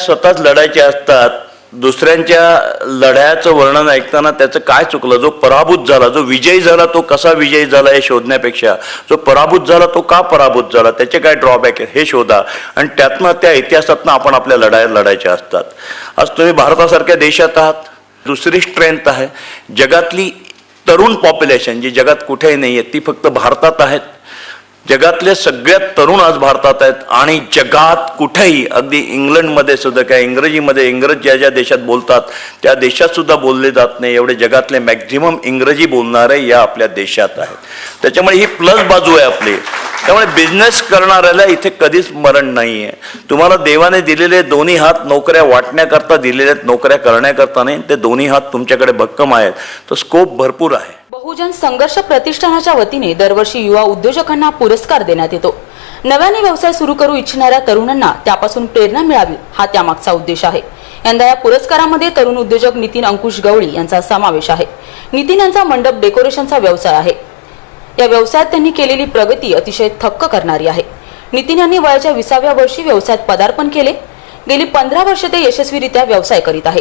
स्वतःच लढायचे असतात. दुसऱ्यांच्या लढ्याचं वर्णन ऐकताना त्याचं काय चुकलं, जो पराभूत झाला, जो विजयी झाला तो कसा विजयी झाला हे शोधण्यापेक्षा जो पराभूत झाला तो का पराभूत झाला, त्याचे काय ड्रॉबॅक आहे हे शोधा आणि त्यातनं त्या इतिहासातनं आपण आपल्या लढाया लढायच्या असतात. आज तुम्ही भारतासारख्या देशात आहात. दुसरी स्ट्रेंथ आहे जगातली तरुण पॉप्युलेशन जी जगात कुठेही नाही आहे, ती फक्त भारतात आहेत. जगातले सगळ्यात तरुण आज भारतात आहेत आणि जगात कुठेही, अगदी इंग्लंडमध्ये सुद्धा काय इंग्रजीमध्ये, इंग्रज ज्या ज्या देशात बोलतात त्या देशात सुद्धा बोलले जात नाही एवढे जगातले मॅक्झिमम इंग्रजी बोलणारे या आपल्या देशात आहेत. त्याच्यामुळे ही प्लस बाजू आहे आपली. त्यामुळे बिझनेस करणाऱ्याला इथे कधीच मरण नाही आहे. तुम्हाला देवाने दिलेले दोन्ही हात नोकऱ्या वाटण्याकरता दिलेले आहेत, नोकऱ्या करण्याकरता नाही. ते दोन्ही हात तुमच्याकडे भक्कम आहेत, तर स्कोप भरपूर आहे. बहुजन संघर्ष प्रतिष्ठानाच्या वतीने दरवर्षी युवा उद्योजकांना पुरस्कार देण्यात येतो. नव्याने व्यवसाय सुरू करू इच्छिणाऱ्या तरुणांना त्यापासून प्रेरणा मिळावी हा त्यामागचा उद्देश आहे. यंदा या पुरस्कारामध्ये तरुण उद्योजक नितीन अंकुश गवळी यांचा समावेश आहे. नितीन यांचा मंडप डेकोरेशनचा व्यवसाय आहे. या व्यवसायात त्यांनी केलेली प्रगती अतिशय थक्क करणारी आहे. नितीन यांनी वयाच्या 20व्या वर्षी व्यवसायात पदार्पण केले. गेली 15 वर्षे ते यशस्वीरित्या व्यवसाय करीत आहे.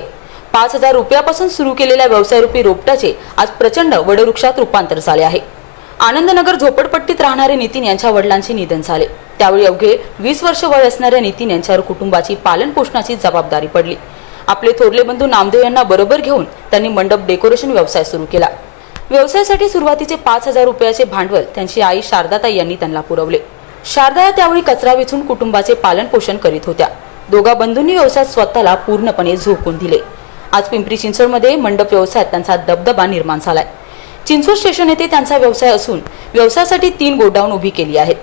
5,000 रुपयापासून सुरू केलेल्या व्यवसायरूपी रोपट्याचे आज प्रचंड वडवृक्षात रूपांतर झाले आहे. आनंदनगर झोपडपट्टीत राहणारे नितीन यांच्या वडिलांचे निधन झाले. त्यावेळी अवघे 20 वर्ष वय असणाऱ्या नितीन यांच्यावर कुटुंबाची पालन पोषणाची जबाबदारी पडली. आपले थोरले बंधू नामदेव यांना बरोबर घेऊन त्यांनी मंडप डेकोरेशन व्यवसाय सुरू केला. व्यवसायासाठी सुरुवातीचे 5,000 रुपयाचे भांडवल त्यांची आई शारदाताई यांनी त्यांना पुरवले. शारदा त्यावेळी कचरा वेचून कुटुंबाचे पालन पोषण करीत होत्या. दोघा बंधूंनी व्यवसायात स्वतःला पूर्णपणे झोकून दिले. आज पिंपरी चिंचवडमध्ये मंडप व्यवसायात त्यांचा दबदबा निर्माण झालाय. चिंचवड स्टेशन येथे त्यांचा व्यवसाय असून व्यवसायासाठी 3 गोडाऊन उभी केली आहेत.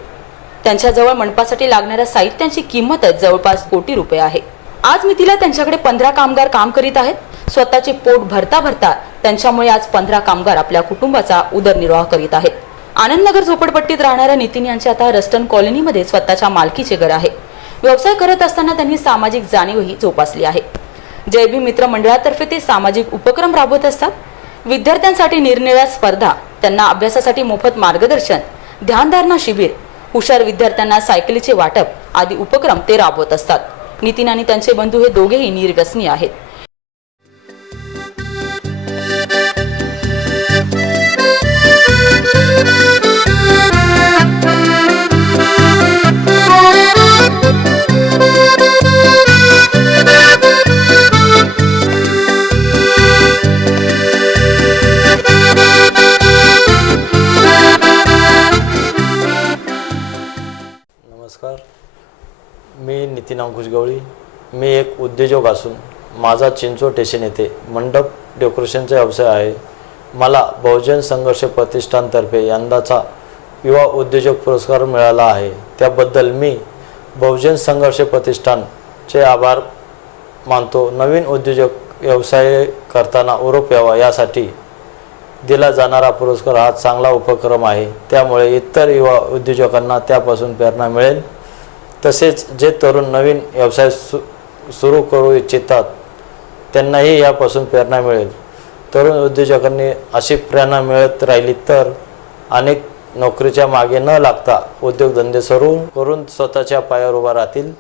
त्यांच्याजवळ मंडपासाठी लागणाऱ्या साहित्याची किंमत जवळपास कोटी रुपये आहे. आज मितीला त्यांच्याकडे 15 कामगार काम करीत आहेत. स्वतःचे पोट भरता भरता त्यांच्यामुळे आज 15 कामगार आपल्या कुटुंबाचा उदरनिर्वाह करीत आहेत. आनंदनगर झोपडपट्टीत राहणाऱ्या नितीन यांचे आता रस्टन कॉलनीमध्ये स्वतःच्या मालकीचे घर आहे. व्यवसाय करत असताना त्यांनी सामाजिक जाणीवही जोपासली आहे. जय भीम मित्र मंडळातर्फे ते सामाजिक उपक्रम राबवत असतात. विद्यार्थ्यांसाठी निरनिराळ्या स्पर्धा, त्यांना अभ्यासासाठी मोफत मार्गदर्शन, ध्यानधारणा शिबिर, हुशार विद्यार्थ्यांना सायकलीचे वाटप आदी उपक्रम ते राबवत असतात. नितीन आणि त्यांचे बंधू हे दोघेही निर्व्यसनी आहेत. नमस्कार, मी नितीन अंकुश गवळी. मी एक उद्योजक असून माझा चिंचवड स्टेशन येथे मंडप डेकोरेशनचा व्यवसाय आहे. मला बहुजन संघर्ष प्रतिष्ठानतर्फे यंदाचा युवा उद्योजक पुरस्कार मिळाला आहे. त्याबद्दल मी बहुजन संघर्ष प्रतिष्ठानचे आभार मानतो. नवीन उद्योजक व्यवसाय करताना ओळख यावा यासाठी दिला जाणारा पुरस्कार हा चांगला उपक्रम आहे. त्यामुळे इतर युवा उद्योजकांना त्यापासून प्रेरणा मिळेल. तसेच जे तरुण नवीन व्यवसाय सुरू करू इच्छितात त्यांनाही यापासून प्रेरणा मिळेल. तरुण उद्योजकांनी अशी प्रेरणा मिळत राहिली तर अनेक नोकरीच्या मागे न लागता उद्योगधंदे सुरू करून स्वतःच्या पायावर उभा राहतील.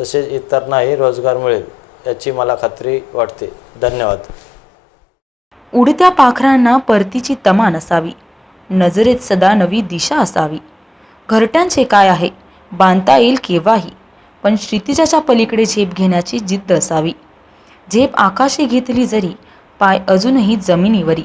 तसेच इतरांनाही रोजगार मिळेल याची मला खात्री वाटते. धन्यवाद. उडत्या पाखरांना परतीची तमा नसावी, नजरेत सदा नवी दिशा असावी. घरट्यांचे काय आहे बांधता येईल केव्हाही, पण क्षितिजाच्या पलीकडे झेप घेण्याची जिद्द असावी. झेप आकाशी घेतली जरी पाय अजूनही जमिनीवरी.